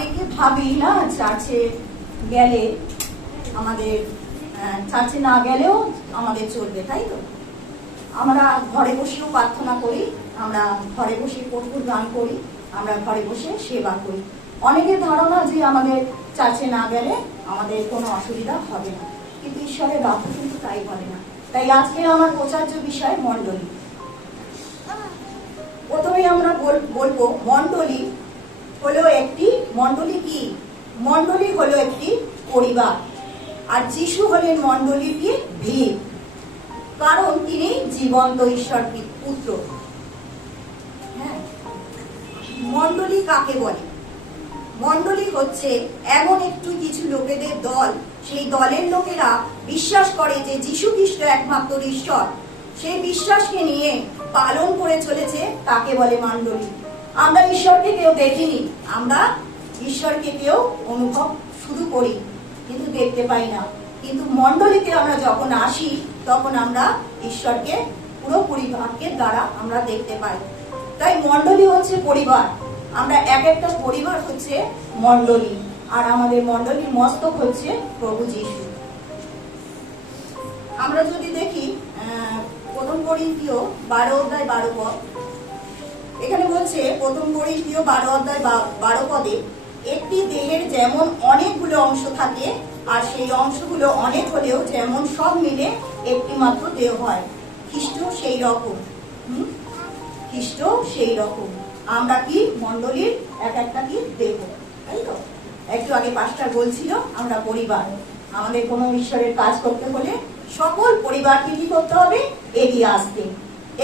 অনেকে ভাবি না চার্চে গেলে আমাদের চার্চে না গেলেও আমাদের চলবে, তাই তো? আমরা ঘরে বসেও প্রার্থনা করি, আমরা ঘরে বসে কঠোর গান করি, আমরা ঘরে বসে সেবা করি। অনেকের ধারণা যে আমাদের চার্চে না গেলে আমাদের কোনো অসুবিধা হবে না, কিন্তু ঈশ্বরের বাক্য কিন্তু তাই বলে না। তাই আজকে আমার প্রচার্য বিষয় মণ্ডলী। প্রথমে আমরা বলবো মণ্ডলী হলো একটি, মণ্ডলী কি? মণ্ডলী হলো একটি পরিবার, আর যিশু হলেন মণ্ডলীর কি ভিড়, কারণ তিনি জীবন্ত ঈশ্বর পুত্র। হ্যাঁ, মণ্ডলী কাকে বলে? মণ্ডলী হচ্ছে এমন একটু কিছু লোকেদের দল, সেই দলের লোকেরা বিশ্বাস করে যে যিশু খ্রিস্ট একমাত্র ঈশ্বর, সেই বিশ্বাসকে নিয়ে পালন করে চলেছে, তাকে বলে মণ্ডলী। আমরা ঈশ্বরকে কেউ দেখিনি, আমরা ঈশ্বরকে কেউ অনুভব শুধু করি কিন্তু দেখতে পাই না, কিন্তু মণ্ডলীতে আমরা যখন আসি তখন আমরা ঈশ্বরকে পুরোপুরি ভাগ্যের দ্বারা আমরা দেখতে পাই। তাই মণ্ডলী হচ্ছে পরিবার, আমরা এক একটা পরিবার হচ্ছে মণ্ডলী, আর আমাদের মণ্ডলীর মস্তক হচ্ছে প্রভু যীশু। আমরা যদি দেখি প্রথম করিন্থীয় 12 অধ্যায় 12 পদ, এখানে বলছে প্রথম করিন্থীয় 12 অধ্যায় 12 পদে, একটি দেহের যেমন অনেকগুলো অংশ থাকে, আর সেই অংশগুলো অনেক হলেও যেমন সব মিলে একটি মাত্র দেহ হয়, খ্রিস্ট সেই রকম। খ্রিস্ট সেই রকম আমরা কি মণ্ডলীর এক একটা কি দেহ, তাই তো? একটু আগে পাস্টার বলছিল আমরা পরিবার, আমাদের কোনো ঈশ্বরের কাজ করতে হলে সকল পরিবারকে কি করতে হবে?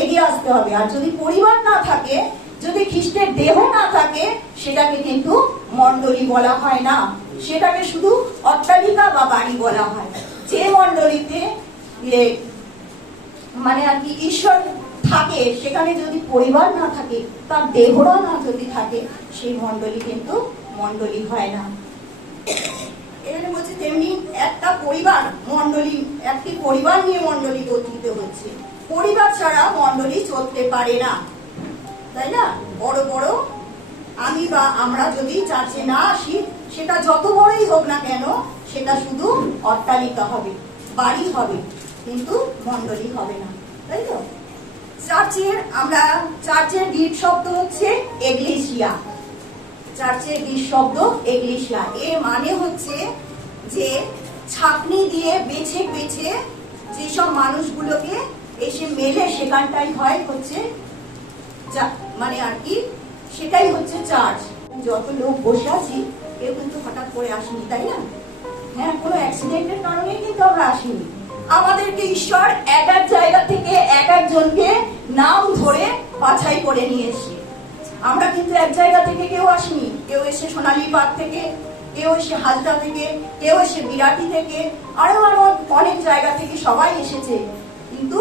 এগিয়ে আসতে হবে। আর যদি পরিবার না থাকে, যদি খ্রিস্টের দেহ না থাকে, সেটাকে কিন্তু মণ্ডলী বলা হয় না, সেটাকে শুধু অট্টালিকা বা বাড়ি বলা হয়। যে মণ্ডলীতে মানে আর কি ঈশ্বর থাকে, সেখানে যদি পরিবার না থাকে, তার দেহরা না যদি থাকে, সেই মণ্ডলী কিন্তু মণ্ডলী হয় না। এখানে বলছে তেমনি একটা পরিবার মণ্ডলী, একটি পরিবার নিয়ে মণ্ডলী গঠিত হচ্ছে। পরিবার ছাড়া মণ্ডলী চলতে পারে না, তাই না? বড় বড় আমি বা আমরা যদি চার্চে না আসি, সেটা যত বড়ই হোক না কেন, সেটা শুধু অট্টালিকা হবে, বাড়ি হবে, কিন্তু মণ্ডলী হবে না, তাই তো? চার্চের গ্রিক শব্দ হচ্ছে এগলেসিয়া। চার্চের গ্রিক শব্দ এগলেসিয়া, এর মানে হচ্ছে যে ছাকনি দিয়ে বেছে বেছে যেসব মানুষগুলোকে এসে মেলে সেখানটাই হয় হচ্ছে মানে আর কি, সেটাই হচ্ছে চার্চ। যত লোক বসে আছি কেউ কিন্তু হঠাৎ করে আসেনি, তাই না? হ্যাঁ, কোনো অ্যাক্সিডেন্টের কারণে কিন্তু আমরা আসিনি। আমাদেরকে ঈশ্বর এক এক জায়গা থেকে এক একজনকে নাম ধরে বাছাই করে নিয়ে এসে, আমরা কিন্তু এক জায়গা থেকে কেউ আসিনি। কেউ এসে সোনালী পার্ক থেকে, কেউ এসে হাজরা থেকে, কেউ এসে বিরাটি থেকে, আরো অনেক জায়গা থেকে সবাই এসেছে। কিন্তু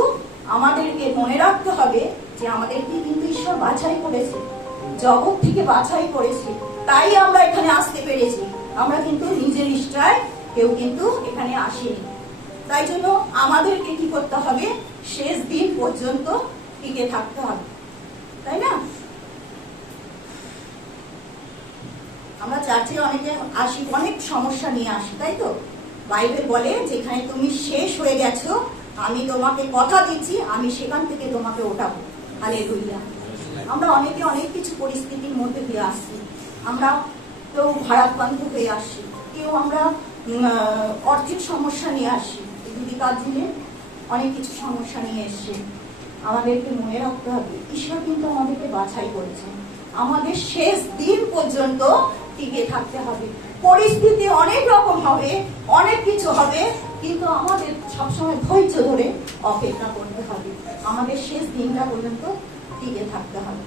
আমাদেরকে মনে রাখতে হবে যে আমাদেরকে কিন্তু ঈশ্বর বাছাই করেছে, জগৎ থেকে বাছাই করেছে, তাই আমরা এখানে আসতে পেরেছি। আমরা কিন্তু নিজের ইচ্ছায় কেউ কিন্তু এখানে আসেনি। তাই জন্য আমাদেরকে কি করতে হবে? শেষ দিন পর্যন্ত টিকে থাকতে হবে, তাই না? আমরা চার্চে অনেকে আসি, অনেক সমস্যা নিয়ে আসি, তাই তো? বাইবেল বলে যেখানে তুমি শেষ হয়ে গেছো, আমি তোমাকে কথা দিচ্ছি, আমি সেখান থেকে তোমাকে ওঠাবো। হালেলুয়া। আমরা অনেকে অনেক কিছু পরিস্থিতির মধ্যে দিয়ে আসছি। আমরা কেউ ভারাক্রান্ত হয়ে আসছি, কেউ আমরা অর্থের সমস্যা নিয়ে আসছি, দিদি কাজ দিলে অনেক কিছু সমস্যা নিয়ে এসছে। আমাদেরকে মনে রাখতে হবে ঈশ্বর কিন্তু আমাদেরকে বাছাই করেছেন, আমাদের শেষ দিন পর্যন্ত টিকে থাকতে হবে। পরিস্থিতি অনেক রকম হবে, অনেক কিছু হবে, কিন্তু আমাদের সবসময় ধৈর্য ধরে অপেক্ষা করতে হবে, আমাদের শেষ দিনটা পর্যন্ত টিকে থাকতে হবে।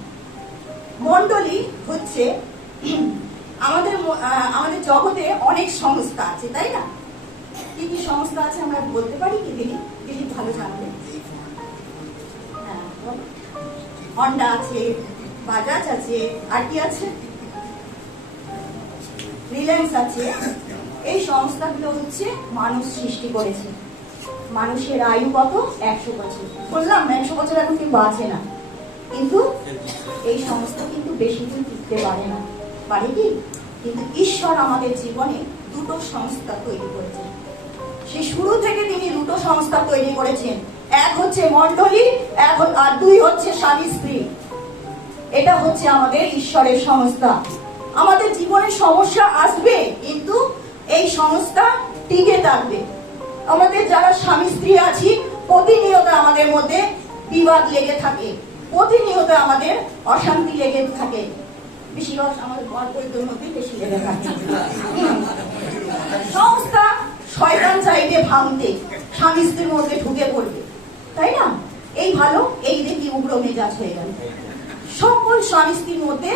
মণ্ডলী হচ্ছে আমাদের জগতে অনেক সংস্থা আছে, তাই না? কি কি সংস্থা আছে আমরা বলতে পারি কি? দিদি ভালো জানবে। হ্যাঁ, হন্ডা আছে, বাজাজ আছে, আর কি আছে? রিলায়েন্স আছে। এই সংস্থাগুলো হচ্ছে মানুষ সৃষ্টি করেছে। মানুষের আয়ু কত? 100 বছর। বললাম 100 বছর এখন কেউ বাঁচে না, কিন্তু এই সংস্থা কিন্তু বেশি দিন টিকতে পারে না, পারে কি? কিন্তু ঈশ্বর আমাদের জীবনে দুটো সংস্থা তৈরি করেছেন। সেই শুরু থেকে তিনি দুটো সংস্থা তৈরি করেছেন, এক হচ্ছে মণ্ডলী, আর দুই হচ্ছে স্বামী স্ত্রী। এটা হচ্ছে আমাদের ঈশ্বরের সংস্থা। আমাদের জীবনে সমস্যা আসবে, কিন্তু এই সংস্থা টিকে থাকবে। আমাদের যারা স্বামী স্ত্রী আছি, প্রতিনিয়ত আমাদের মধ্যে বিবাদ লেগে থাকে, প্রতিনিয়ত আমাদের অশান্তি লেগে থাকে, বেশিরভাগ আমাদের বরপরিদের মধ্যে বেশি লেগে থাকে। সংস্থা শয়তান চাইবে ভাঙতে, স্বামী স্ত্রীর মধ্যে ঢুকে পড়বে, তাই না? এই ভালো, এই দেখি উগ্র মেজাজ হয়ে গেল। সকল স্বামী স্ত্রীর মধ্যে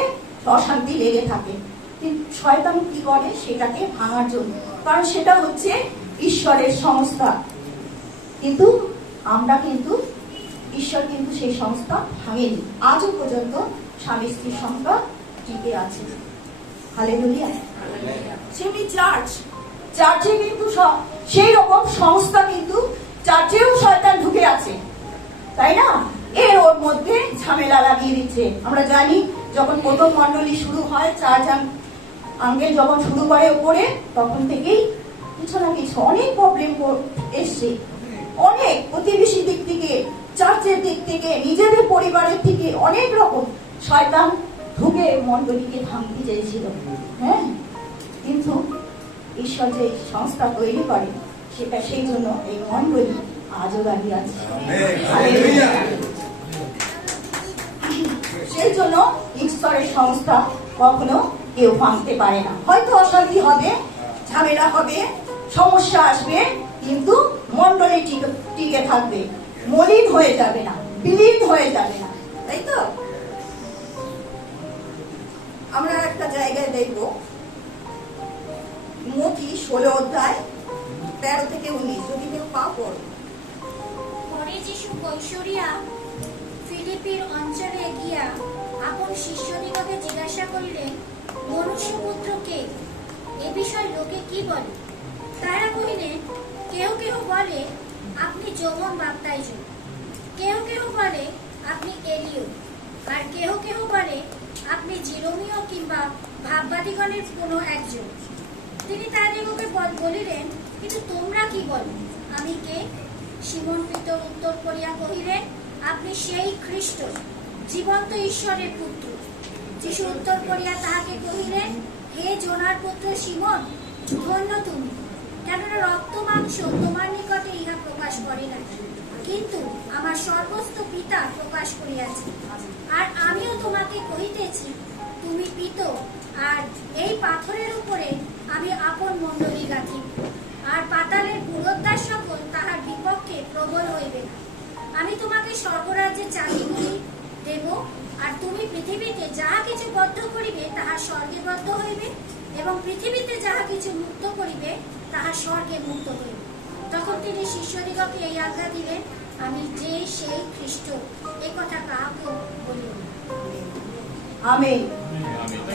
অশান্তি লেগে থাকে, কিন্তু শয়তান কি করে সেটাকে ভাঙার জন্য, কারণ সেটা হচ্ছে ঈশ্বরের সংস্থা। কিন্তু আমরা কিন্তু ঈশ্বর কিন্তু সেই সংস্থা ভাঙেনি, আজও পর্যন্ত স্বামী স্ত্রীর সংস্থা টিকে আছে। হালেলুয়া। সেমনি চার্চে কিন্তু সেই রকম সংস্থা, কিন্তু চার্চেও শয়তান ঢুকে আছে, তাই না? ওর মধ্যে ঝামেলা লাগিয়ে দিচ্ছে। আমরা জানি যখন প্রথম মণ্ডলী শুরু হয়, চার্চ আঙ্গেল যখন শুরু করে উপরে, তখন থেকেই কিছু না কিছু অনেক প্রবলেম এসছে। অনেক প্রতিবেশী দিক থেকে, চার্চের দিক থেকে, নিজেদের পরিবারের থেকে অনেক রকম শয়তান ঢুকে মণ্ডলীকে ভাঙতে চেয়েছিল। হ্যাঁ, কিন্তু ঈশ্বর যে সংস্থা তৈরি করে, সেটা সেই জন্য এই মণ্ডলী আজও দাঁড়িয়ে আছে। সেই জন্য ঈশ্বরের সংস্থা কখনো কেউ ভাঙতে পারে না। হয়তো অশান্তি হবে, ঝামেলা হবে, সমস্যা আসবে, কিন্তু মণ্ডলী টিকে থাকবে, মলিন হয়ে যাবে না, বিলীন হয়ে যাবে না, তাই তো? আমরা একটা জায়গায় দেখব, মতি 16 অধ্যায় 13 থেকে 19, যদি কেউ পাও পড়ো। পরে যিশু কৈশরিয়া ফিলিপির অঞ্চলে গিয়া আপন শিষ্যদিগকে জিজ্ঞাসা করিলেন, মনুষ্যপুত্র কে? এ বিষয়ে লোকে কি বলে? তারা কহিলেন, কেউ কেউ বলে আপনি যোহন বাপ্তাইজক, কেউ কেউ বলে আপনি এলিয়, আর কেউ কেউ বলে আপনি জিরোমীয় কিংবা ভাববাদীগণের কোনো একজন। তিনি তাদেরকে বলিলেন, কিন্তু তোমরা কি বলো, আমি কে? সিমন পিতর উত্তর করিয়া কহিলেন, আপনি সেই খ্রিস্ট, জীবন্ত ঈশ্বরের পুত্র। যিশু উত্তর করিয়া তাহাকে কহিলেন, হে জোনার পুত্র সিমন, ধন্য তুমি, কেননা রক্ত মাংস তোমার নিকটে ইহা প্রকাশ করে নাই, কিন্তু আমার স্বর্গস্থ পিতা প্রকাশ করিয়াছে। আর আমিও তোমাকে কহিতেছি, তুমি পিত, আর এই পাথরের উপরে আমি আপন মণ্ডলী গাঁথিব, আর পাতালের পুরোদ্ধার সকল তাহার বিপক্ষে প্রবল হইবে না। আমি তোমাকে স্বর্গরাজ্যে চাবিগুলি দেব, আর তুমি পৃথিবীতে যাহা কিছু বদ্ধ করিবে তাহা স্বর্গে বদ্ধ হইবে, এবং পৃথিবীতে যাহা কিছু মুক্ত করিবে তাহা স্বর্গে মুক্ত হইবে। তখন তিনি শিষ্যদিগকে এই আজ্ঞা দিলেন, আমি যে সেই খ্রিস্ট, এ কথা কাহাকেও বলিও না। আমেন।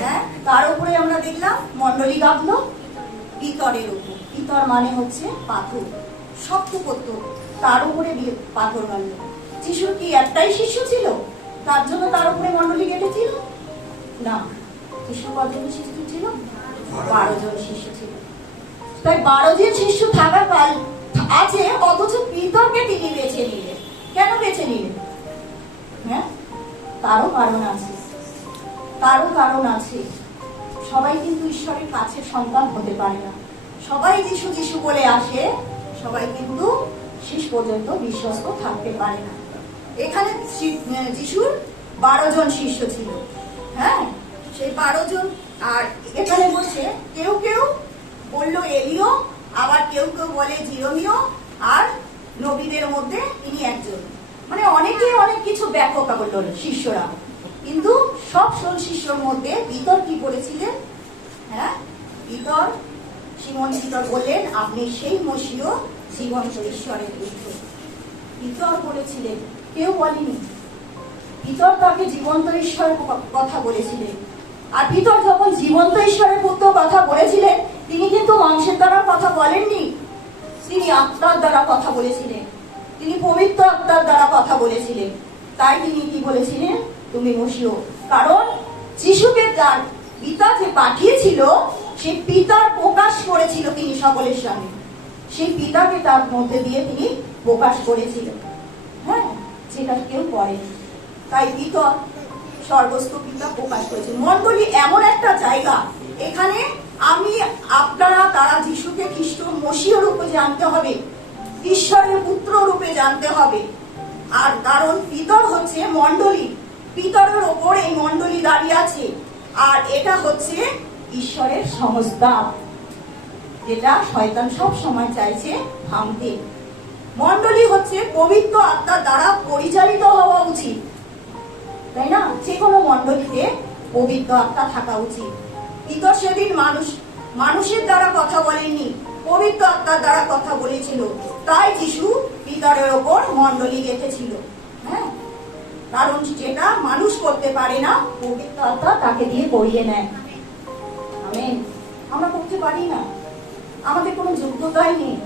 হ্যাঁ, তার উপরে আমরা দেখলাম মণ্ডলী গাঁথলো পিতরের উপর। পিতর মানে হচ্ছে পাথর, শক্তপোক্ত, তার উপরে পাথর গাঁথলো। যিশুর কি একটাই শিষ্য ছিল তার জন্য তার উপরে মণ্ডলী গেঁথেছিল? না, যিশুর কতজন শিষ্য ছিল? 12 জন শিষ্য ছিল। তাই 12 জন শিষ্য থাকা কাল আছে, অথচ পিতরকে তিনি বেছে নিলেন। কেন বেছে নিলেন? হ্যাঁ, তারও কারণ আছে, তারও কারণ আছে। সবাই কিন্তু ঈশ্বরের কাছে সন্তান হতে পারে না। সবাই যিশু যিশু বলে আসে, সবাই কিন্তু শেষ পর্যন্ত বিশ্বস্ত থাকতে পারে না। এখানে যিশুর 12 জন শিষ্য ছিল। হ্যাঁ, সেই 12 জন। আর এখানে বলছে কেউ কেউ বললো এলিও, আবার কেউ কেউ বলে জিরোমীয়, আর নবীদের মধ্যে তিনি একজন। মানে অনেকে অনেক কিছু ব্যাখ্যা করলো শিষ্যরা, কিন্তু সব শিষ্যর মধ্যে পিতর কি বলেছিলেন? হ্যাঁ, সিমন পিতর বললেন, আপনি সেই মসীহ, জীবন্ত ঈশ্বরের পুত্র। পিতর বলেছিলেন, কেউ বলেনি। পিতর তাকে জীবন্ত ঈশ্বরের কথা বলেছিলেন। আর পিতর যখন জীবন্ত ঈশ্বরের পুত্র কথা বলেছিলেন, তিনি কিন্তু মাংসের দ্বারা কথা বলেননি, তিনি আত্মার দ্বারা কথা বলেছিলেন, তিনি পবিত্র আত্মার দ্বারা কথা বলেছিলেন। তাই তিনি কি বলেছিলেন? তুমি মসীহ। কারণ যিশুকে যার পিতা যে পাঠিয়েছিল সেই পিতার প্রকাশ করেছিল তিনি সকলের সামনে, সেই পিতাকে তার মধ্যে দিয়ে তিনি প্রকাশ করেছিলেন। হ্যাঁ, যেটা কেউ করে, তাই পিতর সর্বস্ব পিতা প্রকাশ করেছে। মণ্ডলী এমন একটা জায়গা, এখানে আমি আপনারা তারা যিশুকে খ্রিস্ট মসীহ রূপে জানতে হবে, ঈশ্বরের পুত্র রূপে জানতে হবে। আর কারণ পিতর হচ্ছে মণ্ডলী, পিতরের ওপর এই মণ্ডলী দাঁড়িয়ে আছে, আর এটা হচ্ছে ঈশ্বরের সংস্থা, যেটা শয়তান সব সময় চাইছে ভাঙতে। মণ্ডলী হচ্ছে পবিত্র আত্মার দ্বারা পরিচালিত হওয়া উচিত, তাই না? যে কোনো মণ্ডলীতে পবিত্র আত্মা থাকা উচিত। পিতর সেদিন মানুষের দ্বারা কথা বলেননি, পবিত্র আত্মার দ্বারা কথা বলেছিল, তাই যিশু পিতরের ওপর মণ্ডলী রেখেছিল। হ্যাঁ, কারণ যেটা মানুষ করতে পারে না, পবিত্র আত্মা তাকে দিয়ে করিয়ে নেয়। আমেন। আমরা করতে পারি না, আমাদের কোনো যোগ্যতাই নেই।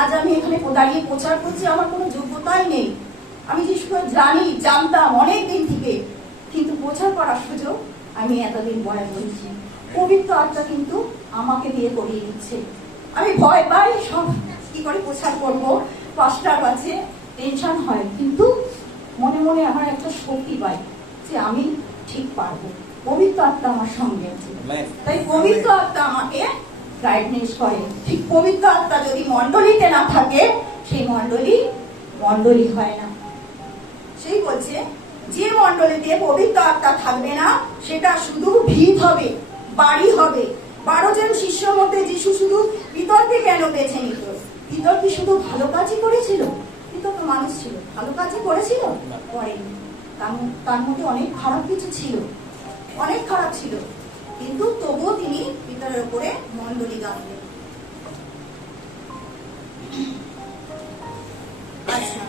আজ আমি এখানে দাঁড়িয়ে প্রচার করছি, আমার কোনো যোগ্যতাই নেই। আমি যিশুকে জানতাম অনেক দিন থেকে, কিন্তু প্রচার করার সুযোগ আমি এতদিন পরে বলছি। পবিত্র আত্মা কিন্তু আমাকে দিয়ে করিয়ে দিচ্ছে। আমি ভয় পাই, সব কি করে প্রচার করবো, পাঁচটার কাছে টেনশন হয়, কিন্তু মনে মনে আমার একটা শক্তি পাই যে আমি ঠিক পারবো। পবিত্র আত্মা আমার সঙ্গে আছে, তাই পবিত্র আত্মা আমাকে গাইডনেস করে। ঠিক পবিত্র আত্মা যদি মণ্ডলীতে না থাকে, সেই মণ্ডলী হয় না। সেই বলছে যে মণ্ডলীতে পবিত্র আত্মা থাকবে না, সেটা শুধু ভিত হবে, বাড়ি হবে। 12 জন শিষ্যর মধ্যে যিশু শুধু পিতরকে কেন বেছে নিত? পিতর কি শুধু ভালো কাজই করেছিল? পিতর তো মানুষ ছিল, ভালো কাজই করেছিল? করেনি। তার মধ্যে অনেক খারাপ কিছু ছিল, অনেক খারাপ ছিল, কিন্তু তবুও তিনি পিতরের উপরে মণ্ডলী গাঁথলেন। আচ্ছা,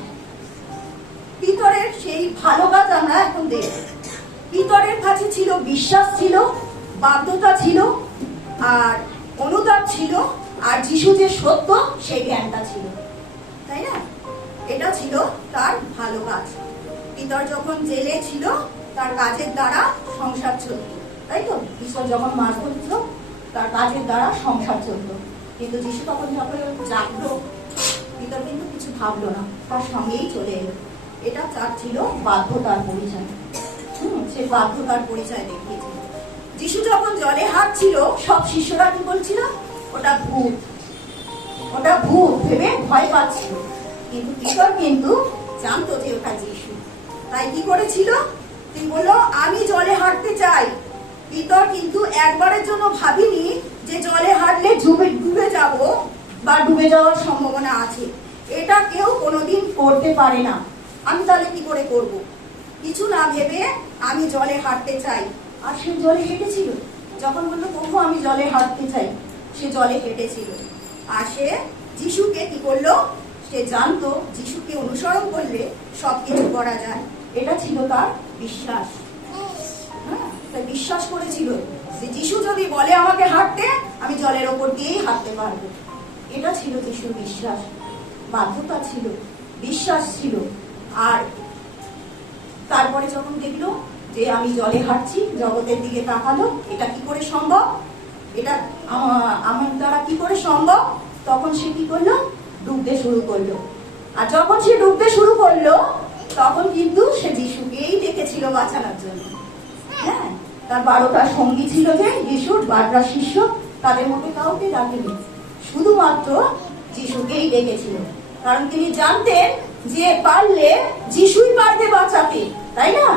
পিতরের সেই ভালো কাজ আমরা এখন দেখব। পিতরের কাছে ছিল বিশ্বাস, ছিল বাধ্যতা, ছিল আর অনুতাপ ছিল, আর যিশু যে সত্য সেই জ্ঞানটা ছিল, তাই না? এটা ছিল তার ভালো কাজ। পিতর যখন জেলে ছিল, তার কাজের দ্বারা সংসার চলত, তাই তো? ঈশ্বর যখন মাছ ধরছিল, তার কাজের দ্বারা সংসার চলত। কিন্তু যিশু তখন যখন জাগলো, পিতর কিন্তু কিছু ভাবলো না, তার সঙ্গেই চলে এলো। এটা তার ছিল বাধ্যতার পরিচয়। সে বাধ্যতার পরিচয় দেখিয়েছিল। যিশু যখন জলে হাঁটছিল, সব শিষ্যরা কি বলছিল? ওটা ভূত, ওটা ভূত ভেবে ভয় পাচ্ছিল। কিন্তু পিতর কিন্তু জানতো যে ওটা যিশু, তাই কি করেছিল? তিনি বলল, আমি জলে হাঁটতে চাই। পিতর কিন্তু একবারের জন্য ভাবিনি যে জলে হাঁটলে ডুবে যাব বা ডুবে যাওয়ার সম্ভাবনা আছে। এটা কেউ কোনোদিন করতে পারে না, আমি তাহলে কি করে করব? কিছু না ভেবে আমি জলে হাঁটতে চাই। আর সে জলে হেঁটেছিল। যখন বললো প্রভু আমি জলে হাঁটতে চাই, সে জলে হেঁটেছিল। আর সে যিশুকে কি করলো? সে জানতো যিশুকে অনুসরণ করলে সবকিছু করা যায়। এটা ছিল তার বিশ্বাস। হ্যাঁ, তাই বিশ্বাস করেছিল যে যিশু যদি বলে আমাকে হাঁটতে, আমি জলের ওপর দিয়েই হাঁটতে পারবো। এটা ছিল যিশুর বিশ্বাস। বাধ্যতা ছিল, বিশ্বাস ছিল। আর তারপরে যখন দেখলো যে আমি জলে হাঁটছি, জগতের দিকে তাকালো, এটা কি করে সম্ভব, এটা আমার দ্বারা কি করে সম্ভব, তখন সে কি করলো? ডুবতে শুরু করলো। আর যখন সে ডুবতে শুরু করলো, তখন কিন্তু সে যিশুকেই ডেকেছিল বাঁচানোর জন্য। হ্যাঁ, তার 12টা সঙ্গী ছিল, যে যিশুর 12টা শিষ্য, তাদের মধ্যে কাউকে ডাকেনি, শুধুমাত্র যিশুকেই ডেকেছিল। কারণ তিনি জানতেন যে পারলে যিশুই পারবে বাঁচাতে, তাই না?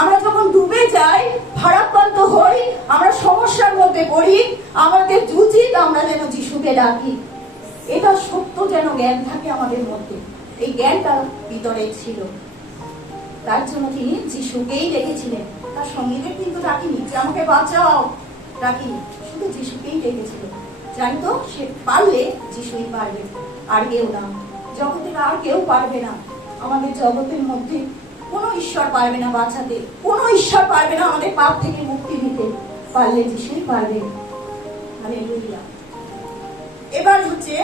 আমরা যখন ডুবে যাই, ভারাক্রান্ত হই, আমরা সমস্যার মধ্যে পড়ি, আমাদের উচিত আমরা যেন যিশুকে ডাকি। এটা সত্য যেন জ্ঞান থাকে আমাদের মধ্যে। এই জ্ঞানটা ভিতরে ছিল, তার জন্য তিনি যিশুকেই ডেকেছিলেন। তার সঙ্গীদের কিন্তু ডাকিনি যে আমাকে বাঁচাও, ডাকিনি, শুধু যিশুকেই ডেকেছিল। জানতো সে পারলে যিশুই পারবে, আর কেউ না। জগতের আর কেউ পারবে না। আমাদের জগতের মধ্যে কোনো ঈশ্বর পারবে না বাঁচাতে, কোনো ঈশ্বর পারবে না আমাদের পাপ থেকে মুক্তি দিতে। পারলে যিশুই পারবে। হালেলুয়া। এবার হচ্ছে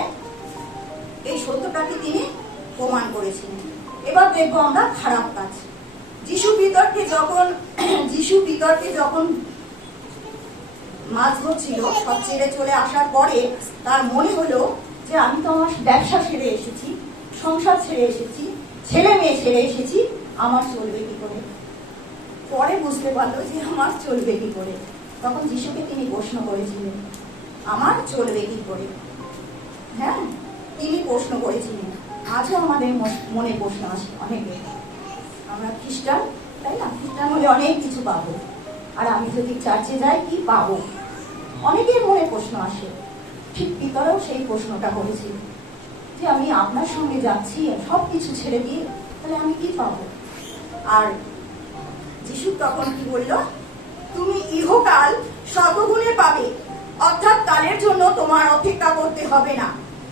এই সত্যটাকে তিনি প্রমাণ করেছিলেন। এবার দেখবো আমরা খারাপ কাজ। যিশু পিতরকে যখন মাছ ধরছিল, সব ছেড়ে চলে আসার পরে তার মনে হলো যে আমি তো আমার ব্যবসা ছেড়ে এসেছি, সংসার ছেড়ে এসেছি, ছেলে মেয়ে ছেড়ে এসেছি, আমার চলবে কি করে। পরে বুঝতে পারলো যে আমার চলবে কি করে। তখন যিশুকে তিনি প্রশ্ন করেছিলেন, আমার চলবে কি করে। হ্যাঁ, তিনি প্রশ্ন করেছিলেন। আজও আমাদের মনে প্রশ্ন আসে অনেকে। আমরা খ্রিস্টান, তাই না? খ্রিস্টান হলে অনেক কিছু পাবো, আর আমি যদি চার্চে যাই কি পাবো, অনেকের মনে প্রশ্ন আসে। ঠিক পিতারাও সেই প্রশ্নটা করেছিল যে আমি আপনার সঙ্গে যাচ্ছি সবকিছু ছেড়ে দিয়ে, তাহলে আমি কি পাবো। আর যিশু তখন কি বলল, তুমি ইহকাল শতগুণে পাবে, অর্থাৎ কালের জন্য তোমার অপেক্ষা করতে হবে না,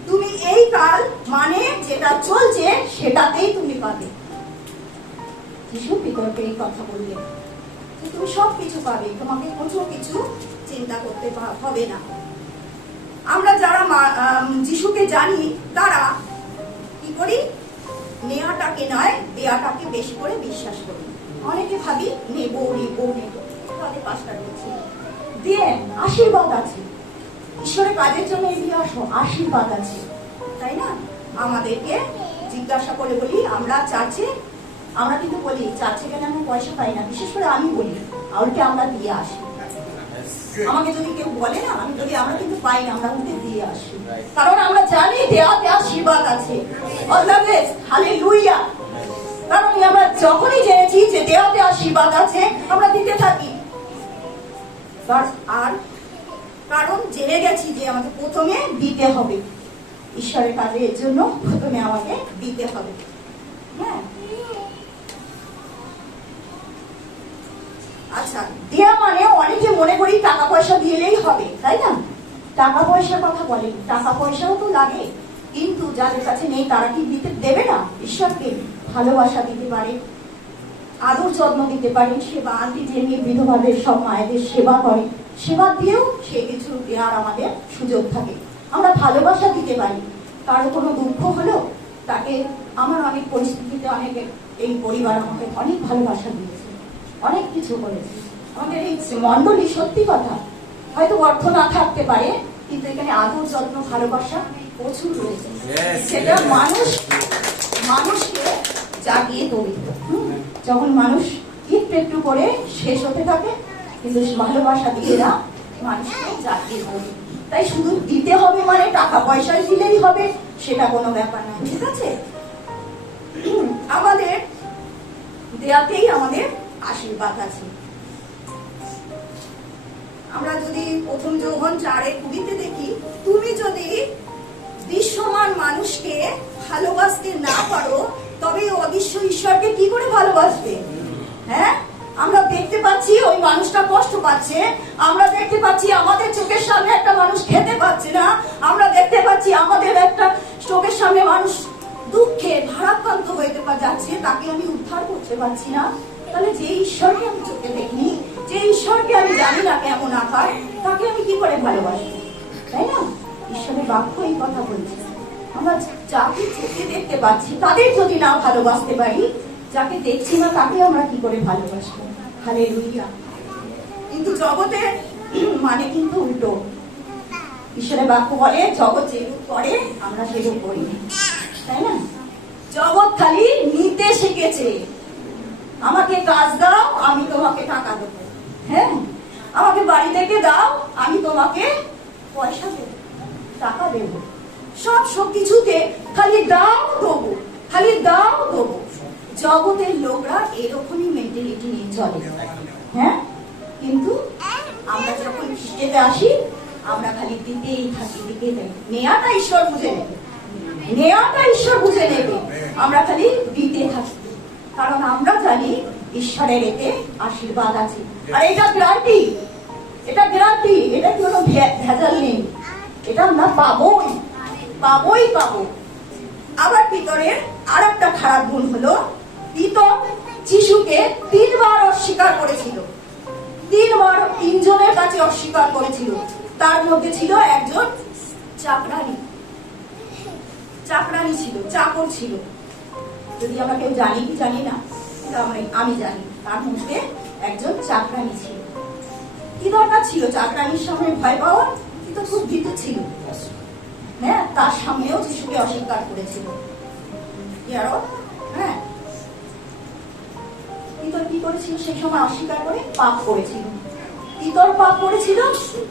তুমি এই কাল মানে যেটা চলছে সেটাতেই তুমি পাবে। যিশু পিতরকে এই কথা বললেন যে তুমি সবকিছু পাবে, তোমাকে কোনো কিছু চিন্তা করতে হবে না। আমরা যারা যিশুকে জানি তারা কি করি, নেওয়াটাকে নয় দেওয়াটাকে বেশি করে বিশ্বাস করি। অনেকে ভাবি নেবো নেবো নেবো, তাদের পাঁচটা রয়েছে দেন, আশীর্বাদ আছে, ঈশ্বরের কাজের জন্য এগিয়ে আসো, আশীর্বাদ আছে, তাই না? আমাদেরকে জিজ্ঞাসা করে বলি, আমরা চার্চে, আমরা কিন্তু বলি চার্চে গেলে আমরা পয়সা পাই না, বিশেষ করে আমি বলি আউলকে আমরা দিয়ে আসি। আমাকে যদি কেউ বলে না, আমি বলি আমরা কিন্তু পাই না, আমরা উঠে দিয়ে আসি, কারণ আমরা জানি দেওয়াতে আশীর্বাদ আছে। Always hallelujah. কারণ আমরা যখনই জেনেছি যে দেওয়াতে আশীর্বাদ আছে, আমরা দিতে থাকি। আর কারণ জেনে গেছি যে আমাকে প্রথমে দিতে হবে, ঈশ্বরের কাজের জন্য প্রথমে আমাকে দিতে হবে। হ্যাঁ, আচ্ছা, দেয়া মানে অনেকে মনে করি টাকা পয়সা দিলেই হবে, তাই না? টাকা পয়সার কথা বলেন, টাকা পয়সাও তো লাগে, কিন্তু যাদের কাছে নেই তারা কি দেবে না? ঈশ্বরকে ভালোবাসা দিতে পারে, আদর যত্ন দিতে পারে, সেবা, আন্টি যে নিয়ে বিধবাদের সব মায়েদের সেবা করে, সেবা দিয়েও সে কিছু দেওয়ার আমাদের সুযোগ থাকে। আমরা ভালোবাসা দিতে পারি, কারো কোনো দুঃখ হলো তাকে, আমার অনেক পরিস্থিতিতে অনেকে, এই পরিবার আমাকে অনেক ভালোবাসা দিয়েছে, অনেক কিছু করেছে। আমাদের এই মন্ডলী, সত্যি কথা, হয়তো অর্থ না থাকতে পারে, কিন্তু এখানে আদর যত্ন ভালোবাসা প্রচুর রয়েছে, সেটা মানুষকে জাগিয়ে তোলে। যখন মানুষ একটু একটু করে শেষ হতে থাকে, কিন্তু ভালোবাসা দিয়ে না মানুষকে জাগিয়ে তোলে। তাই শুধু দিতে হবে মানে টাকা পয়সা দিলেই হবে সেটা কোনো ব্যাপার না, ঠিক আছে? আমাদের দেয়াতেই আমাদের আশীর্বাদ আছে। আমরা যদি প্রথম যোহন 4:20 দেখি, তুমি যদি দৃশ্যমান মানুষকে ভালোবাসতে না পারো, তবে অদৃশ্য ঈশ্বরকে কি করে ভালোবাসবে? হ্যাঁ, আমরা দেখতে পাচ্ছি ওই মানুষটা কষ্ট পাচ্ছে, আমরা দেখতে পাচ্ছি আমাদের চোখের সামনে একটা মানুষ খেতে পাচ্ছে না, আমরা দেখতে পাচ্ছি আমাদের একটা চোখের সামনে মানুষ দুঃখে ভারাক্রান্ত হয়ে যাচ্ছে, তাকে আমি উদ্ধার করতে পারছি না। তাহলে যে ঈশ্বরকে আমি চোখে দেখিনি, যে ঈশ্বরকে আমি জানি না কেমন আকার, তাকে আমি কি করে ভালোবাসবো? তাই না? ঈশ্বরের বাক্য এই কথা বলছে। আমরা যাকে চোখে দেখতে পাচ্ছি তাদের যদি না ভালোবাসতে পারি, যাকে দেখছি না তাকে আমরা কি করে ভালোবাসবো? হালেলুয়া। কিন্তু জগতে মানে কিন্তু উল্টো। ঈশ্বরের বাক্য বলে জগৎ যেরূপ করে আমরা সেরূপ করি, তাই না? জগৎ খালি নিতে শিখেছে, আমাকে কাজ দাও আমি তোমাকে টাকা দেবো, হ্যাঁ, আমাকে বাড়ি থেকে দাও আমি তোমাকে পয়সা দেবো, টাকা দেবো, সব কিছুতে খালি দাও দেবো, খালি দাও দেবো। জগতের লোকরা এরকমই মেন্টালিটি নিয়ে চলে, হ্যাঁ। কিন্তু আমরা যখন খ্রিস্টে আসি, আমরা খালি দিতেই থাকি, দিতে থাকি। নেয়াটা ঈশ্বর বুঝে নেবে, নেয়াটা ঈশ্বর বুঝে নেবে, আমরা খালি দিতে থাকি, কারণ আমরা জানি ঈশ্বরের এতে আশীর্বাদ আছে। আর এটা গ্যারান্টি, এটা গ্যারান্টি, এটা কোনো ভেজাল নেই, এটা আমরা পাবোই পাবোই পাবো। আবার পিতরের আর একটা খারাপ গুণ হলো, পিতর যিশুকে 3 বার অস্বীকার করেছিল, 3 বার 3 জনের কাছে অস্বীকার করেছিল। তার মধ্যে ছিল একজন চাকরানি, চাকরানি ছিল, চাকর ছিল। যদি আমরা কেউ জানি কি জানি না, আমি জানি, তার মধ্যে একজন চাকরানি ছিল। কি দরকার ছিল চাকরানির সামনে ভয় পাওয়ার? কি তো খুব ভীত ছিল। হ্যাঁ, তার সামনেও যিশুকে অস্বীকার করেছিল। কি আরো? হ্যাঁ, পিতর কি করেছিল সেই সময়? অস্বীকার করে পাপ করেছিল। পিতর পাপ করেছিল,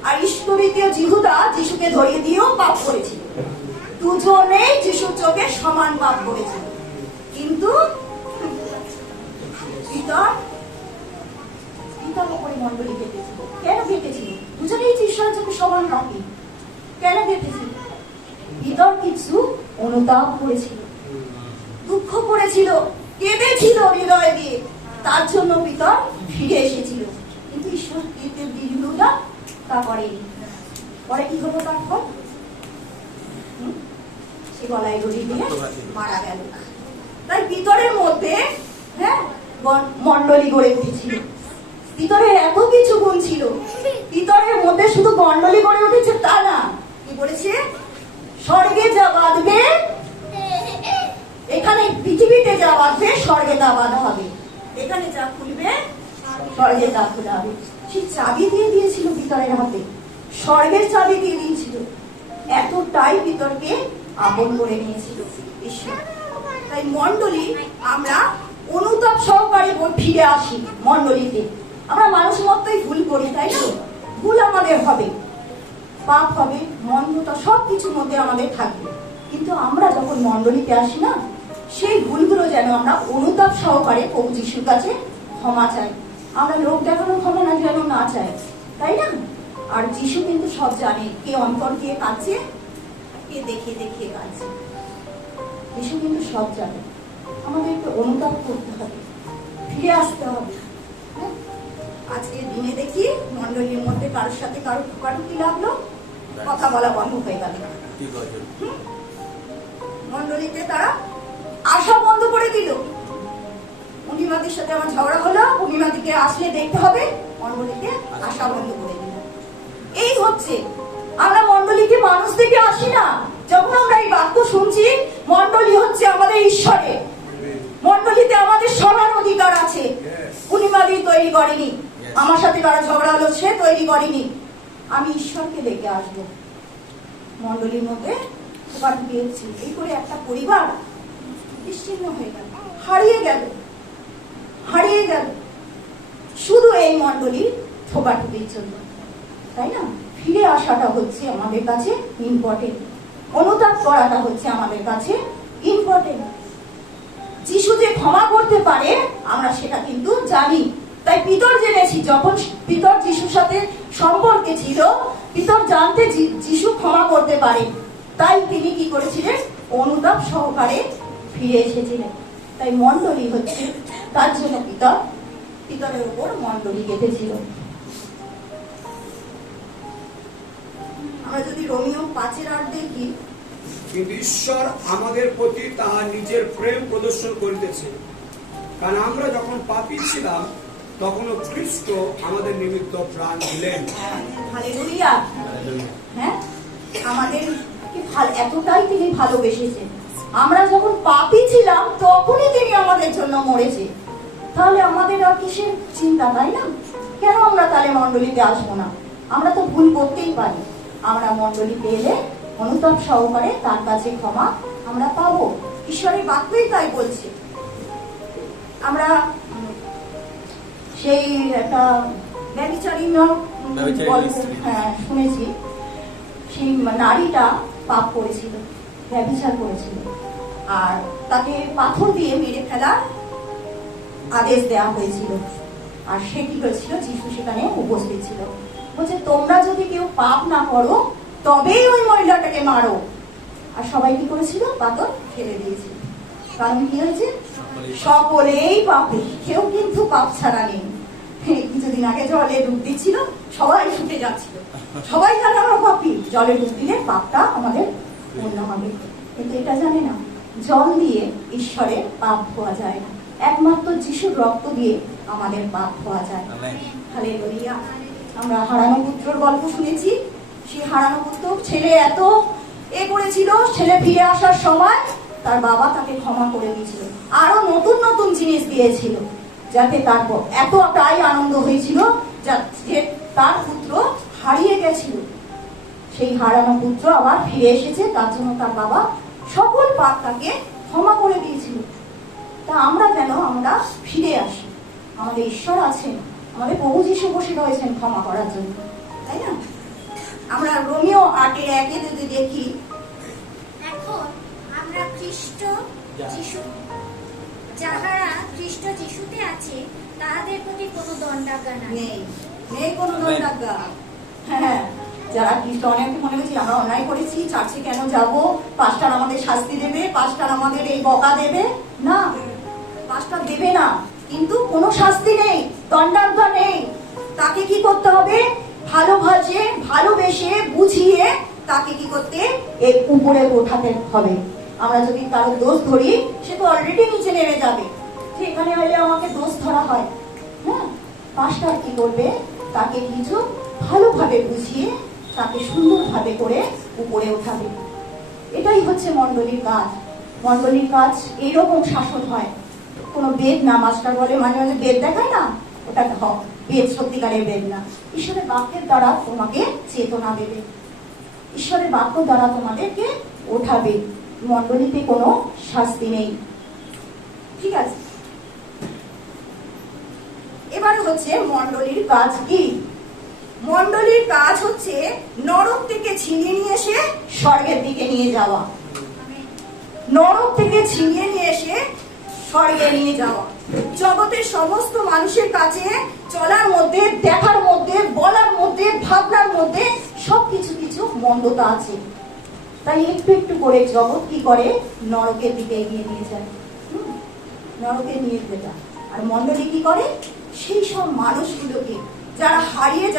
আর ইস্করিতীয় জিহুদা যিশুকে ধরিয়ে দিয়েও পাপ করেছিল। দুজনেই যিশুর চোখে সমান পাপ করেছিল। কিন্তু পিতর উপরে মণ্ডলী কেটেছিল। কেন কেটেছিল? দুজনেই ঈশ্বরের চোখে সমান পাপী। কেন কেটেছিল? পিতর কিছু অনুতাপ করেছিল, দুঃখ করেছিল, কেঁদেছিল হৃদয় দিয়ে। তার জন্য পিতর ফিরে এসেছিল। কিন্তু ঈশ্বর জিহুদা তা করেনি। পরে কি হলো? তারপর সে গলায় দড়ি দিয়ে মারা গেল। তাই পিতরের মধ্যে মণ্ডলী গড়ে উঠেছিল। পিতরের এত কিছু গুণ ছিল। পিতরের মধ্যে শুধু মণ্ডলী গড়ে উঠেছে তা না, কি বলেছে? স্বর্গে যা বাঁধবে, এখানে পৃথিবীতে যা বাঁধবে স্বর্গে তা বাঁধা হবে, এখানে যা খুলবে স্বর্গে তা খোলা হবে। সে চাবি দিয়ে দিয়েছিল পিতরের হাতে, স্বর্গের চাবি দিয়ে দিয়েছিল। এতটাই পিতরকে আপন করে নিয়েছিল ঈশ্বর। তাই মণ্ডলী আমরা অনুতাপ সহকারে ফিরে আসি মণ্ডলীতে। আমরা মানুষ মতোই ভুল করি, তাই না? ভুল আমাদের হবে, পাপ হবে, মন্দতা সবকিছুর মধ্যে আমাদের থাকবে। কিন্তু আমরা যখন মণ্ডলীতে আসি না, সেই ভুলগুলো যেন আমরা অনুতাপ সহকারে প্রভু যিশুর কাছে ক্ষমা চাই। আমরা লোক দেখানো ক্ষমা না যেন না চাই, তাই না? আর যিশু কিন্তু সব জানে, কে অন্তর দিয়ে কাঁদছে, কে দেখিয়ে দেখিয়ে কাঁদছে। যিশু কিন্তু সব জানে। আমাদেরকে অনুতাপ করতে হবে, ফিরে আসতে হবে। আজকের দিনে দেখি মণ্ডলীর মধ্যে কারোর সাথে কারো ঠোকাঠুকি লাগলো, কথা বলা বন্ধ হয়ে গেল। মণ্ডলীতে তারা আসা বন্ধ করে দিল। পূর্ণিমাদির সাথে আমার ঝগড়া হলো, পূর্ণিমাদিকে আসলে দেখতে হবে, মণ্ডলীতে আসা বন্ধ করে দিল। এই হচ্ছে, আমরা মণ্ডলীকে মানুষ থেকে আসি না। যখন আমরা এই বাক্য শুনছি, মণ্ডলী হচ্ছে আমাদের ঈশ্বরের। মণ্ডলীতে আমাদের সবার অধিকার আছে। পূর্ণিমাদি তৈরি করেনি, আমার সাথে কারো ঝগড়া হলো, সে তৈরি করেনি। আমি ঈশ্বরকে দেখে আসবো। মণ্ডলীর মধ্যে ঠোকাঠুকি হচ্ছে, এই করে একটা পরিবার বিচ্ছিন্ন হয়ে গেল, হারিয়ে গেল। শুধু এই মণ্ডলী ঠোকাঠুকির জন্য, তাই না? ফিরে আসাটা হচ্ছে আমাদের কাছে ইম্পর্টেন্ট। অনুতাপ করাটা হচ্ছে আমাদের কাছে ইম্পর্টেন্ট। যিশু যে ক্ষমা করতে পারে আমরা সেটা কিন্তু জানি। তাই পিতর জেনেছি, যখন পিতর যিশুর সাথে সম্পর্কে ছিল, পিতর জানতে যিশু ক্ষমা করতে পারে। তাই তিনি কি করেছিলেন? অনুতাপ সহকারে ফিরে এসেছিলেন। তাই মণ্ডলী হচ্ছে তার জন্য পিতরের উপর মণ্ডলী কেটেছিল। আমরা যদি রোমিও 5:8 দেখি, কিন্তু ঈশ্বর আমাদের প্রতি তাহার নিজের প্রেম প্রদর্শন করিতেছে, কারণ আমরা যখন পাপী ছিলাম তখনও খ্রিস্ট আমাদের নিমিত্ত প্রাণ দিলেন। হালেলুয়া। হ্যাঁ, আমাদের এতটাই তিনি ভালোবেসেছেন। আমরা যখন পাপী ছিলাম তখনই তিনি আমাদের জন্য মরেছে। তাহলে আমাদের আর কিসের চিন্তা, তাই না? কেন আমরা তাহলে মণ্ডলীতে আসবো না? আমরা তো ভুল করতেই পারি। আমরা মণ্ডলীতে এলে অনুতাপ সহকারে তার কাছে ক্ষমা আমরা পাবো। ঈশ্বরের বাক্যই তাই বলছে। আমরা সেই একটা ব্যভিচারী গল্প শুনেছি। সেই নারীটা পাপ করেছিল, ব্যভিচার করেছিল, আর তাকে পাথর দিয়ে মেরে ফেলার আদেশ দেওয়া হয়েছিল। আর সে কি করেছিল? যিশু সেখানে উপস্থিত ছিল। বলছে, তোমরা যদি কেউ পাপ না করো তবেই ওই মহিলাটাকে মারো। আর সবাই কি করেছিল? পাথর ফেলে দিয়েছিল। কারণ কি হয়েছে? সকলেই পাপী, কেউ কিন্তু পাপ ছাড়া নেই। কিছুদিন আগে জলে ডুব দিচ্ছিল, সবাই ছুটে যাচ্ছিল, সবাই জানে আমরা পাপী, জলে ডুব দিলে পাপটা আমাদের পূর্ণ হবে। কিন্তু এটা জানে না, জল দিয়ে ঈশ্বরের পাপ ধোয়া যায় না, একমাত্র যিশুর রক্ত দিয়ে আমাদের পাপ ধোয়া যায়। হালেলুয়া। আমরা হারানো পুত্রর গল্প শুনেছি। সেই হারানো পুত্র, ছেলে এত করেছিল, ছেলে ফিরে আসার সময় তার বাবা তাকে ক্ষমা করে দিয়েছিল, আরো নতুন নতুন জিনিস দিয়েছিল, যাতে তারপর এতটাই আনন্দ হয়েছিল যে তার পুত্র হারিয়ে গেছিল, সেই হারানো পুত্র আবার ফিরে এসেছে, তার জন্য তার বাবা সকল পাপ তাকে ক্ষমা করে দিয়েছিল। তা আমরা যেন আমরা ফিরে আসি, আমাদের ঈশ্বর আছেন, আমাদের প্রভু যীশু বসে রয়েছেন ক্ষমা করার জন্য, তাই না? আমরা রোমিও 8:1 যদি দেখি, এখন আমরা খ্রিস্ট যিশু, যাহারা খ্রিস্ট যিশুতে আছে তাহাদের প্রতি কোনো দণ্ডাজ্ঞা নাই। নেই কোনো দণ্ডাজ্ঞা। হ্যাঁ, যারা খ্রিস্ট, অনেকে মনে করছি আমরা অন্যায় করেছি, চার্চে কেন যাব, পাস্টার আমাদের শাস্তি দেবে, পাস্টার আমাদের এই বকা দেবে। না, পাস্টার দেবে না, কিন্তু কোনো শাস্তি নেই, দণ্ডাজ্ঞা নেই। তাকে কি করতে হবে? ভালোবেসে বুঝিয়ে তাকে কি করতে, এর উপরে ওঠাতে হবে। আমরা যদি কারো দোষ ধরি, সে তো অলরেডি নিচে নেমে যাবে। এখানে হলে আমাকে দোষ ধরা হয়, হ্যাঁ, পাস্টার কি করবে? তাকে কিছু ভালোভাবে বুঝিয়ে তাকে সুন্দরভাবে করে উপরে ওঠাবে। এটাই হচ্ছে মণ্ডলীর কাজ। মণ্ডলীর কাজ এইরকম শাসন হয়, কোনো বেদ না। মাস্টার বলে মাঝে মাঝে বেদ দেখায় না, ওটা বেদ সত্যিকারের বেদ না। ঈশ্বরের বাক্যের দ্বারা তোমাকে চেতনা দেবে, ঈশ্বরের বাক্য দ্বারা তোমাদেরকে ওঠাবে। মণ্ডলীতে কোনো শাস্তি নেই, ঠিক আছে? এবারে হচ্ছে মণ্ডলীর কাজ কি? মণ্ডলীর কাজ হচ্ছে নরক থেকে ছিনিয়ে নিয়ে এসে স্বর্গের দিকে নিয়ে যাওয়া। নরক থেকে ছিনিয়ে নিয়ে এসে স্বর্গে নিয়ে যাওয়া। জগতের সমস্ত মানুষের কাছে চলার মধ্যে, দেখার মধ্যে, বলার মধ্যে, ভাবনার মধ্যে সবকিছু কিছু মন্দতা আছে। তাই একটু একটু করে জগৎ কি করে? নরকের দিকে এগিয়ে নিয়ে যায়, নরকে নিয়ে যায়। আর মণ্ডলী কি করে? সেই সব মানুষগুলোকে যারা হারিয়ে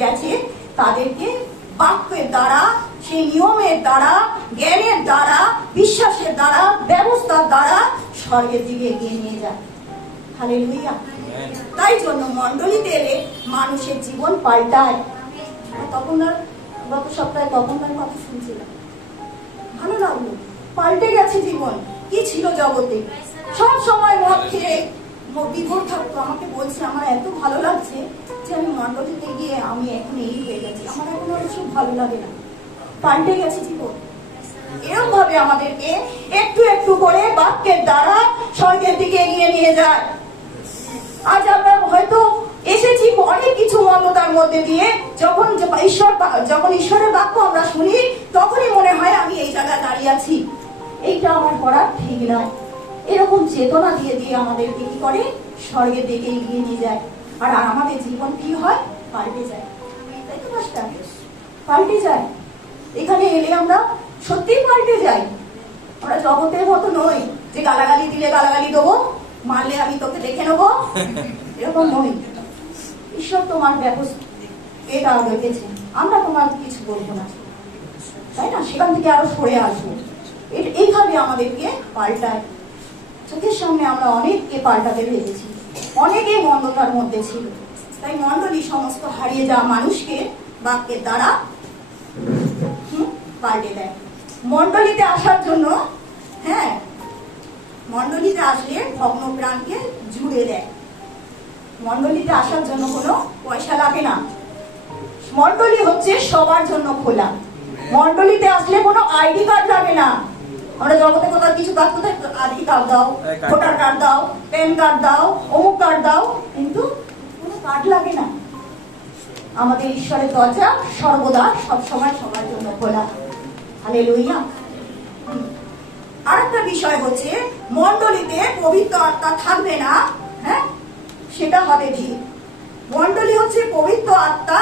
গেছে তাদেরকে বাক্যের দ্বারা, সেই নিয়মের দ্বারা, জ্ঞানের দ্বারা, বিশ্বাসের দ্বারা, ব্যবস্থার দ্বারা স্বর্গের দিকে এগিয়ে নিয়ে যায়। হালেলুয়া। তাই জন্য মণ্ডলীতে এলে মানুষের জীবন পাল্টায়। তখন আর গত সপ্তাহে তখনকার কথা শুনছিলাম, ভালো লাগলো, পাল্টে গেছে জীবন। কি ছিল জগতে? সব সময় মদ খেয়ে বিভোর থাকতো। আমাকে বলছে আমার এত ভালো লাগছে যে আমি মণ্ডলীতে গিয়ে আমি এখন এই হয়ে গেছি, আমার এখন আর সব ভালো লাগে না। পাল্টে গেছে জীবন। এরকম ভাবে আমাদেরকে একটু একটু করে বাক্যের দ্বারা স্বর্গের দিকে এগিয়ে নিয়ে যায়। আজ আমরা হয়তো এসেছি অনেক কিছু মন্দতার মধ্যে দিয়ে, যখন ঈশ্বরের বাক্য আমরা শুনি তখনই মনে হয় আমি এই জায়গায় দাঁড়িয়ে আছি, এইটা আমার করা ঠিক নয়। এরকম চেতনা দিয়ে দিয়ে আমাদেরকে কি করে? স্বর্গের দিকে এগিয়ে নিয়ে যায়। আর আমাদের জীবন কি হয়? পাল্টে যায়, তাই তো মাস্টার? পাল্টে যায়। এখানে এলে আমরা সত্যিই পাল্টে যাই। আমরা জগতের মতো নই যে গালাগালি দিলে গালাগালি দেবো, মারলে আমি তোকে দেখে নেবো, এরকম নই। ঈশ্বর তোমার ব্যবস্থা এটা রেখেছে, আমরা তোমার কিছু বলবো না, তাই না? সেখান থেকে আরো সরে আসবো। এইভাবে আমাদেরকে পাল্টায়। চোখের সামনে আমরা অনেককে পাল্টাতে পেরেছি, অনেকেই মন্দতার মধ্যে ছিল। তাই মণ্ডলী সমস্ত হারিয়ে যাওয়া মানুষকে বাক্যের দ্বারা পাল্টে দেয়। মণ্ডলীতে আসার জন্য, হ্যাঁ, মণ্ডলীতে আসলে ভগ্ন প্রাণকে জুড়ে দেয়। মণ্ডলীতে আসার জন্য কোনো পয়সা লাগে না। মণ্ডলী হচ্ছে সবার জন্য খোলা। মণ্ডলীতে আসলে কোনো আইডি কার্ড লাগে না। আমরা জগতে কোথাও কিছু কাজ কোথায় আইডি কার্ড দাও, ভোটার কার্ড দাও, প্যান কার্ড দাও, অমুক কার্ড দাও, কিন্তু কোনো কার্ড লাগে না। আমাদের ঈশ্বরের দরজা সর্বদা সবসময় সবার জন্য খোলা। হালেলুয়া। আরেকটা বিষয় হচ্ছে মণ্ডলীতে পবিত্র আত্মা থাকবে না, হ্যাঁ, সেটা হবে কি? মণ্ডলী হচ্ছে পবিত্র আত্মা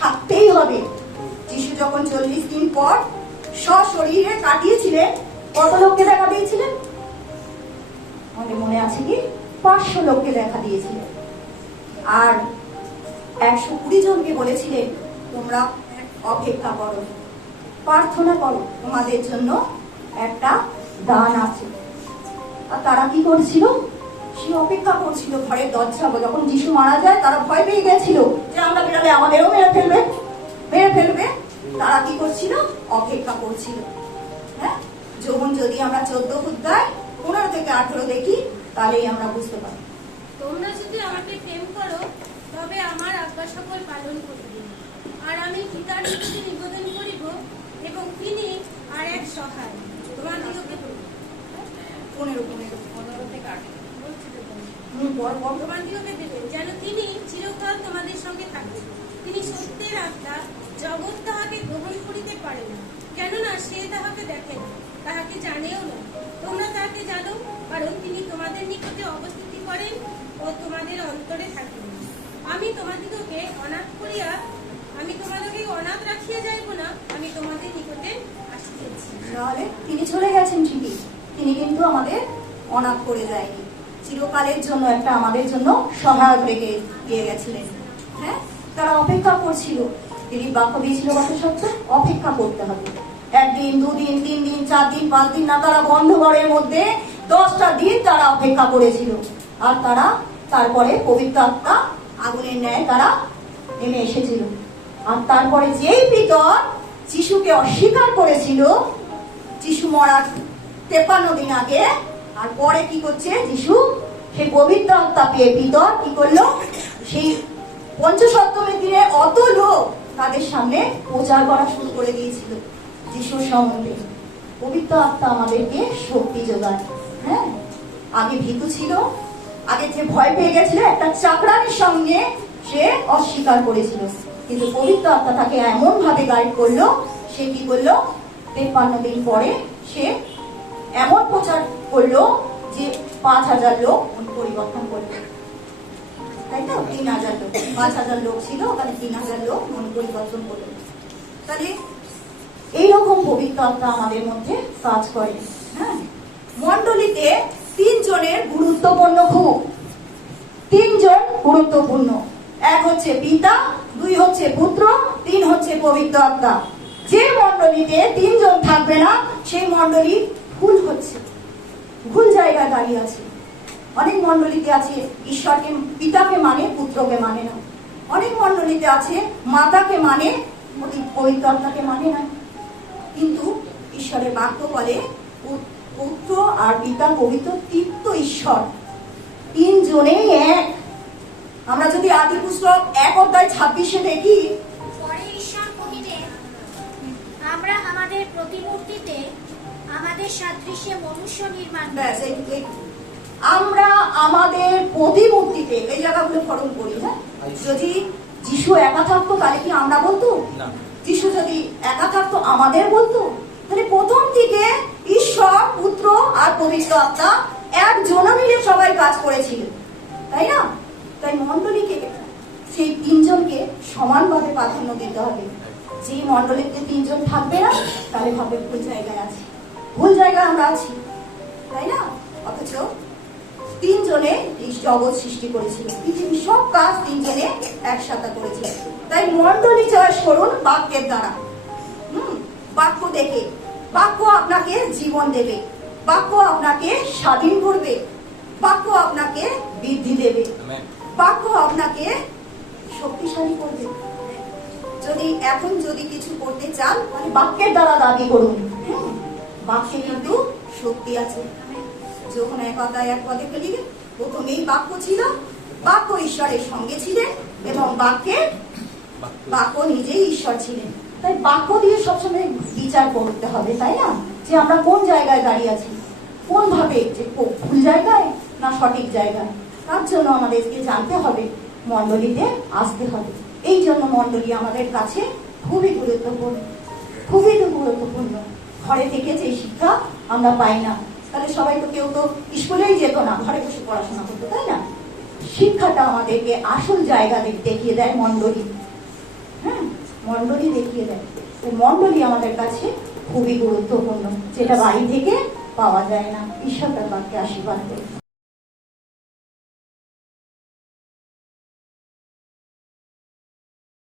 থাকতেই হবে। যিশু যখন 40 দিন পর সশরীরে কাটিয়েছিলেন, কত লোককে দেখা দিয়েছিলেন? আমাদের মনে আছে কি? 500 লোককে দেখা দিয়েছিলেন। আর 120 জনকে বলেছিলেন তোমরা অপেক্ষা করো, প্রার্থনা করো, তোমাদের জন্য একটা দান আছে। আর তারা কি করছিল? সে অপেক্ষা করছিল ঘরের দরজা। যখন যিশু মারা যায় তারা ভয় পেয়ে গেছিল যে আমরা বেরালে আমাদেরও মেরে ফেলবে। তারা কি করছিল? অপেক্ষা করছিল। হ্যাঁ, যখন যদি আমরা 14 অধ্যায় 15 থেকে 18 দেখি তাহলেই আমরা বুঝতে পারি। তোমরা যদি আমাকে প্রেম করো তবে তবে আমার আজ্ঞা সকল পালন করিবে। আর আমি পিতার নিকটে নিবেদন করিব, এবং তিনি আর এক সহায় তোমাদিগকে 15 থেকে 8 তোমাদিগকে দিবেন, যেন তিনি চিরকাল তোমাদের সঙ্গে থাকেন। তিনি সত্যের আত্মা, জগৎ তাহাকে গ্রহণ করিতে পারে না, কেননা সে তাহাকে দেখে না, তাহাকে জানেও না। তোমরা তাহাকে জানো, কারণ তিনি তোমাদের নিকটে অবস্থিতি করেন ও তোমাদের অন্তরে থাকেন। আমি তোমাদিগকে অনাথ রাখিয়া যাইব না, আমি তোমাদের নিকটে আসিতেছি। তাহলে তিনি চলে গেছেন ঠিকই, তিনি কিন্তু আমাদের অনাথ করে যায়নি। চিরকালের জন্য একটা আমাদের জন্য সহায়ক রেখে দিয়ে গেছিলেন। হ্যাঁ, তারা অপেক্ষা করছিল। তিনি বাক্য দিয়েছিল কথা সত্য, অপেক্ষা করতে হবে। 1 দিন 2 দিন 3 দিন 4 দিন 5 দিন না, তারা বন্ধ ঘরের মধ্যে 10টা দিন তারা অপেক্ষা করেছিল। আর তারা তারপরে পবিত্র আত্মা আগুনের ন্যায় তারা নেমে এসেছিল। আর তারপরে যেই পিতর যিশুকে অস্বীকার করেছিল, যিশু মরার 53 দিন আগে, আর পরে কি করছে যিশু, সেই পবিত্র আত্মা পেয়ে পিতর কি করলো, সেই পঞ্চসপ্তমীর দিনে অত লোক তাদের সামনে প্রচার করা শুরু করে দিয়েছিল যিশুর সম্বন্ধে। পবিত্র আত্মা আমাদেরকে শক্তি যোগায়। হ্যাঁ, আগে ভীতু ছিল, আগে যে ভয় পেয়ে গেছিল, একটা চাকরানির সঙ্গে সে অস্বীকার করেছিল, কিন্তু পবিত্র আত্মা তাকে এমন ভাবে গাইড করলো, সে কি করলো, 53 দিন পরে সে এমন প্রচার করলো যে 5000 লোক পরিবর্তন করলো। তাই তো, 3000 লোক, 5000 লোক ছিল, ওখানে 3000 লোক মন পরিবর্তন করলো। তাহলে এইরকম পবিত্র আত্মা আমাদের মধ্যে কাজ করে। হ্যাঁ, মণ্ডলীতে 3 জনের গুরুত্বপূর্ণ, খুব 3 জন গুরুত্বপূর্ণ। 1 হচ্ছে পিতা, 2 হচ্ছে পুত্র, 3 হচ্ছে পবিত্র আত্মা। যে মণ্ডলীতে 3 জন থাকবে না, সেই মণ্ডলী ভুল হচ্ছে, ভুল জায়গায় দাঁড়িয়ে আছে। অনেক মণ্ডলীতে আছে ঈশ্বরকে, পিতাকে মানে, পুত্রকে মানে না। অনেক মণ্ডলীতে আছে মাতাকে মানে, পবিত্র আত্মাকে মানে না। কিন্তু ঈশ্বরের বাক্য বলে পুত্র আর পিতা পবিত্র তৃতীয় ঈশ্বর, 3 জনেই এক। আমরা যদি আদি পুস্তক 1:26 দেখি, পরে ঈশ্বর কহিলেন, আমরা আমাদের প্রতিমূর্তিতে আমাদের সাদৃশ্যে মনুষ্য নির্মাণ করি। আমরা আমাদের প্রতিমূর্তিতে, এই জায়গাগুলো স্মরণ করি। হ্যাঁ, যদি যিশু একা থাকতো তাহলে কি আমরা বলতো? যিশু যদি একা থাকতো আমাদের বলতো? তাহলে প্রথম থেকে ঈশ্বর, পুত্র আর পবিত্র আত্মা একজন মিলে সবাই কাজ করেছিল, তাই না? তাই মণ্ডলীকে, সেই 3 জনকে সমানভাবে প্রাধান্য দিতে হবে। যে মণ্ডলীতে 3 জন থাকবে না, তাহলে ভাবে ভুল জায়গায় আছে, ভুল জায়গায় আমরা আছি, তাই না? অথচ 3 জনে জগৎ সৃষ্টি করেছিল, পৃথিবীর সব কাজ 3 জনে একসাথে করেছিল। তাই মণ্ডলী চয়েস করুন বাক্যের দ্বারা। বাক্য দেখে, বাক্য আপনাকে জীবন দেবে, বাক্য আপনাকে স্বাধীন করবে, বাক্য আপনাকে বৃদ্ধি দেবে, বাক্য আপনাকে শক্তিশালী করবে। যদি কিছু করতে চান, মানে বাক্যের দ্বারা দাবি করুন। বাক্যে কিন্তু শক্তি আছে। যখন 1 পদে লিখে, প্রথমেই বাক্য ছিল, বাক্য ঈশ্বরের সঙ্গে ছিলেন, এবং বাক্য নিজেই ঈশ্বর ছিলেন। তাই বাক্য দিয়ে সবসময় বিচার করতে হবে, তাই না? যে আমরা কোন জায়গায় দাঁড়িয়ে আছি, কোন ভাবে, যে ভুল জায়গায় না সঠিক জায়গায়। তার জন্য আমাদেরকে জানতে হবে, মণ্ডলীতে আসতে হবে। এই জন্য মণ্ডলী আমাদের কাছে খুবই গুরুত্বপূর্ণ, খুবই গুরুত্বপূর্ণ। ঘরে থেকে যে শিক্ষা আমরা পাই না, তাহলে সবাই তো, কেউ তো স্কুলেই যেত না, ঘরে বসে পড়াশোনা করতো, তাই না? শিক্ষাটা আমাদেরকে আসল জায়গা দেখিয়ে দেয় মণ্ডলী। হ্যাঁ, মণ্ডলী দেখিয়ে দেয়। মণ্ডলী আমাদের কাছে খুবই গুরুত্বপূর্ণ, যেটা বাড়ি থেকে পাওয়া যায় না। ঈশ্বর তার বাক্যে আশীর্বাদ করে।